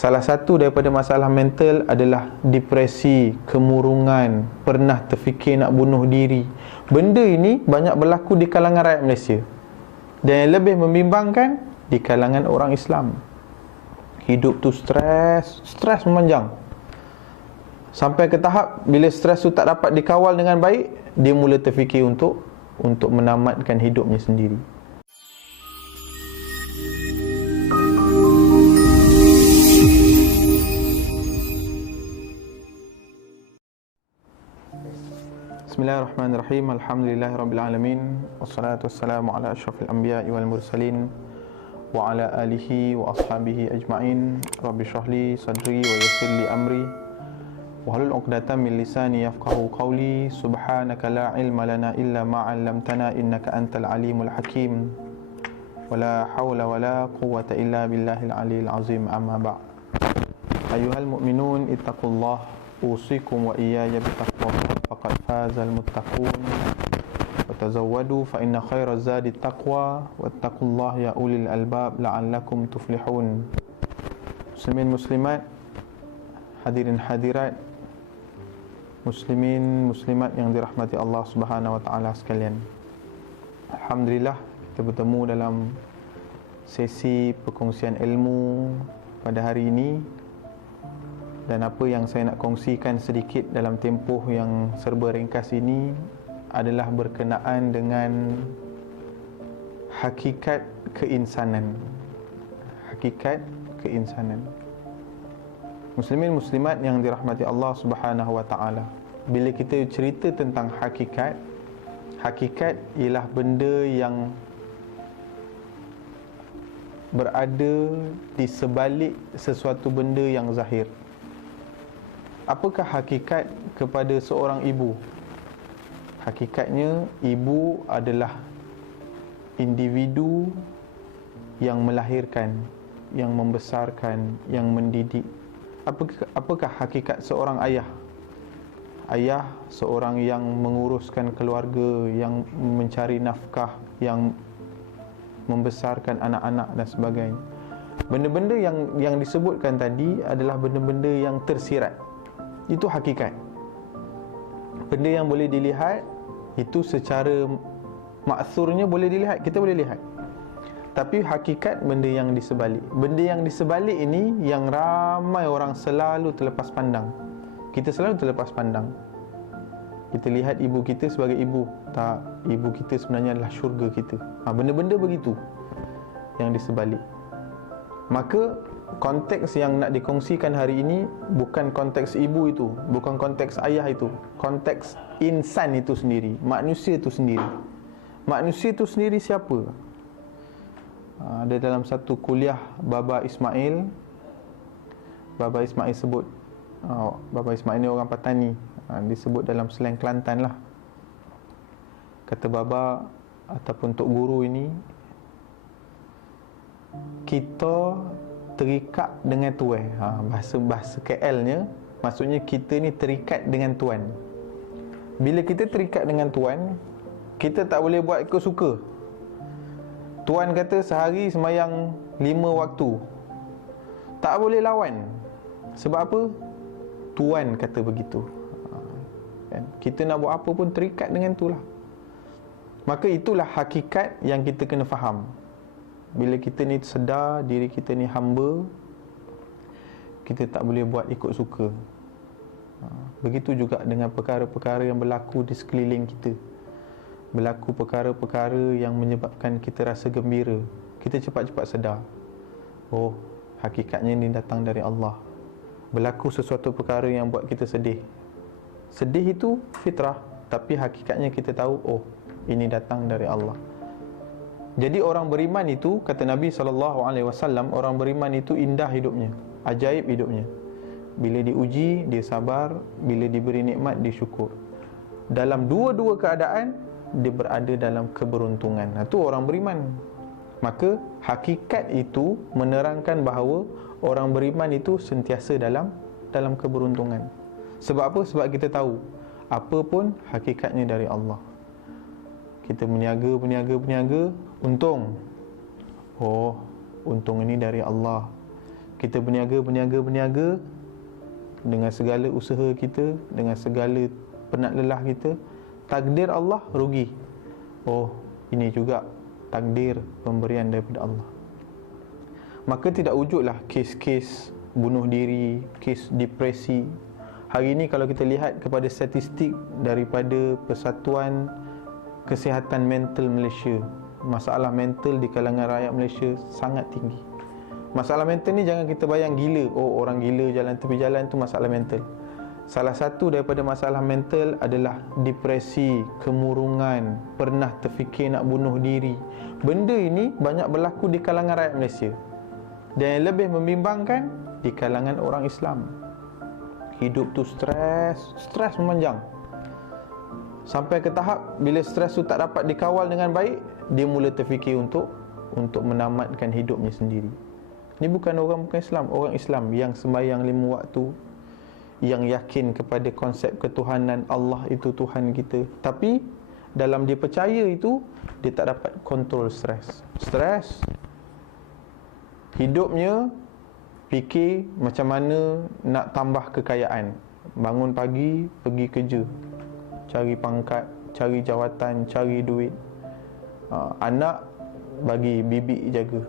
Salah satu daripada masalah mental adalah depresi, kemurungan, pernah terfikir nak bunuh diri. Benda ini banyak berlaku di kalangan rakyat Malaysia. Dan yang lebih membimbangkan, di kalangan orang Islam. Hidup tu stres memanjang. Sampai ke tahap bila stres tu tak dapat dikawal dengan baik, dia mula terfikir untuk menamatkan hidupnya sendiri. Bismillahirrahmanirrahim. Alhamdulillahirabbil alamin. Wassalatu wassalamu ala asyrafil anbiya'i wal mursalin wa ala alihi wa ashabihi ajma'in. Rabbi shrahli sadri wa yassir li amri wahlul 'uqdatam min lisani yafqahu qawli. Subhanaka la ilma lana illa ma 'allamtana innaka antal alimul hakim. Wala haula wala quwwata illa billahil aliyil azim. Amma ba'd. Ayyuhal mu'minun ittaqullah usikum wa iyaya bittaqwa faqad fazal muttaqun wa tazawwadu fa inna khairaz zadi taqwa wattaqullah ya ulil albab la'allakum tuflihun. Muslimin muslimat, hadirin hadirat, muslimin muslimat yang dirahmati Allah Subhanahu wa taala sekalian. Alhamdulillah kita bertemu dalam sesi perkongsian ilmu pada hari ini. Dan apa yang saya nak kongsikan sedikit dalam tempoh yang serba ringkas ini adalah berkenaan dengan hakikat keinsanan. Hakikat keinsanan. Muslimin muslimat yang dirahmati Allah Subhanahu wa taala. Bila kita cerita tentang hakikat, hakikat ialah benda yang berada di sebalik sesuatu benda yang zahir. Apakah hakikat kepada seorang ibu? Hakikatnya, ibu adalah individu yang melahirkan, yang membesarkan, yang mendidik. Apakah hakikat seorang ayah? Ayah seorang yang menguruskan keluarga, yang mencari nafkah, yang membesarkan anak-anak dan sebagainya. Benda-benda yang disebutkan tadi adalah benda-benda yang tersirat. Itu hakikat. Benda yang boleh dilihat, itu secara maksurnya boleh dilihat, kita boleh lihat. Tapi hakikat benda yang di sebalik. Benda yang di sebalik ini yang ramai orang selalu terlepas pandang. Kita selalu terlepas pandang. Kita lihat ibu kita sebagai ibu. Tak, ibu kita sebenarnya adalah syurga kita. Benda-benda begitu yang di sebalik. Maka konteks yang nak dikongsikan hari ini bukan konteks ibu itu, bukan konteks ayah itu, konteks insan itu sendiri, manusia itu sendiri. Manusia itu sendiri siapa? Ada dalam satu kuliah Baba Ismail sebut, Baba Ismail ni orang Patani, disebut dalam slang Kelantan lah. Kata Baba ataupun Tok Guru ini, kita terikat dengan Tuan. Bahasa KL-nya maksudnya kita ni terikat dengan Tuan. Bila kita terikat dengan Tuan, kita tak boleh buat ikut suka. Tuan kata sehari sembahyang 5 waktu, tak boleh lawan. Sebab apa? Tuan kata begitu. Kita nak buat apa pun terikat dengan itulah. Maka itulah hakikat yang kita kena faham. Bila kita ni sedar diri kita ni hamba, kita tak boleh buat ikut suka. Begitu juga dengan perkara-perkara yang berlaku di sekeliling kita. Berlaku perkara-perkara yang menyebabkan kita rasa gembira, kita cepat-cepat sedar, oh, hakikatnya ini datang dari Allah. Berlaku sesuatu perkara yang buat kita sedih. Sedih itu fitrah, tapi hakikatnya kita tahu, oh, ini datang dari Allah. Jadi orang beriman itu, kata Nabi SAW, orang beriman itu indah hidupnya, ajaib hidupnya. Bila diuji, dia sabar. Bila diberi nikmat, dia syukur. Dalam dua-dua keadaan, dia berada dalam keberuntungan. Itu orang beriman. Maka hakikat itu menerangkan bahawa orang beriman itu sentiasa dalam keberuntungan. Sebab apa? Sebab kita tahu apa pun hakikatnya dari Allah. Kita berniaga, untung. Oh, untung ini dari Allah. Kita berniaga dengan segala usaha kita, dengan segala penat lelah kita, takdir Allah rugi. Oh, ini juga takdir pemberian daripada Allah. Maka tidak wujudlah kes-kes bunuh diri, kes depresi. Hari ini kalau kita lihat kepada statistik daripada Persatuan Kesihatan Mental Malaysia, masalah mental di kalangan rakyat Malaysia sangat tinggi. Masalah mental ni jangan kita bayang gila. Oh, orang gila jalan tepi jalan tu masalah mental. Salah satu daripada masalah mental adalah depresi, kemurungan, pernah terfikir nak bunuh diri. Benda ini banyak berlaku di kalangan rakyat Malaysia. Dan yang lebih membimbangkan, di kalangan orang Islam. Hidup tu stres memanjang. Sampai ke tahap bila stres tu tak dapat dikawal dengan baik, dia mula terfikir untuk menamatkan hidupnya sendiri. Ini bukan orang Islam, orang Islam yang sembahyang 5 waktu, yang yakin kepada konsep ketuhanan Allah itu Tuhan kita. Tapi dalam dia percaya itu, dia tak dapat kontrol stres. Hidupnya fikir macam mana nak tambah kekayaan. Bangun pagi, pergi kerja, cari pangkat, cari jawatan, cari duit. Anak bagi bibik jaga.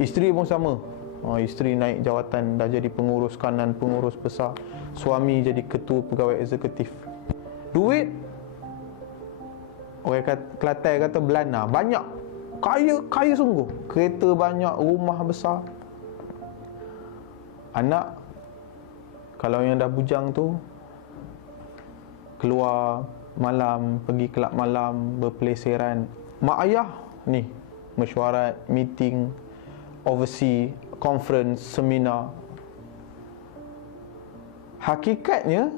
Isteri pun sama. Isteri naik jawatan, dah jadi pengurus kanan, pengurus besar. Suami jadi ketua pegawai eksekutif. Duit, orang Kelantan kata belana, banyak. Kaya sungguh. Kereta banyak, rumah besar. Anak, kalau yang dah bujang tu, keluar malam, pergi kelab malam, berpeleseran. Mak ayah ni mesyuarat, meeting, oversee, conference, seminar. Hakikatnya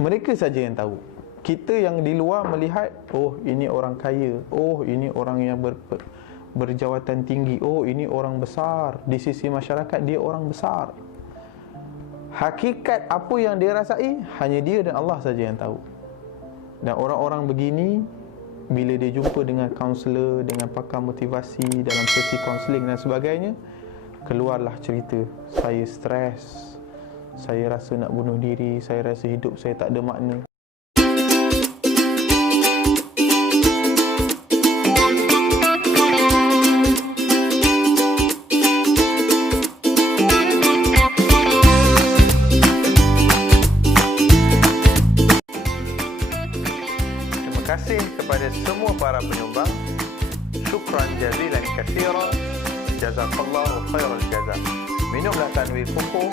mereka saja yang tahu. Kita yang di luar melihat, oh ini orang kaya, oh ini orang yang berjawatan tinggi, oh ini orang besar. Di sisi masyarakat dia orang besar. Hakikat apa yang dia rasai hanya dia dan Allah saja yang tahu. Dan orang-orang begini, bila dia jumpa dengan kaunselor, dengan pakar motivasi dalam sesi kaunseling dan sebagainya, keluarlah cerita, saya stres, saya rasa nak bunuh diri, saya rasa hidup saya tak ada makna. Terima kasih kepada semua para penyumbang. Syukran jazilan katsiran. Jazakallahu khairal jazak. Minumlah Tanwir Koko.